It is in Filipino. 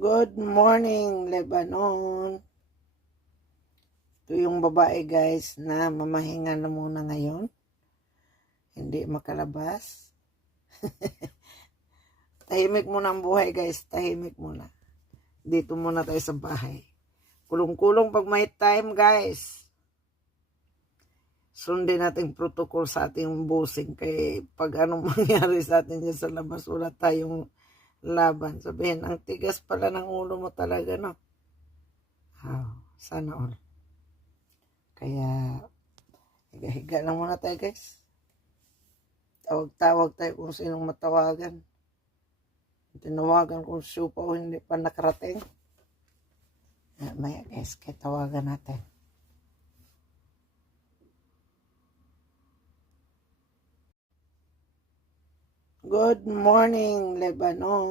Good morning, Lebanon. Ito yung babae guys na mamahinga na muna ngayon. Hindi makalabas. Tahimik muna ang buhay guys. Tahimik muna. Dito muna tayo sa bahay. Kulong-kulong pag may time guys. Sundin natin protocol sa ating busing. Kaya pag anong mangyari sa atin dyan sa labas, wala tayong laban. Sabihin, ang tigas pala ng ulo mo talaga, no? Sana all. Kaya, higa-higa lang muna tayo, guys. Tawag-tawag tayo kung sinong matawagan. Tinawagan kung siupa o hindi pa nakarating. Maya, guys, kaya tawagan natin. Good morning, Lebanon.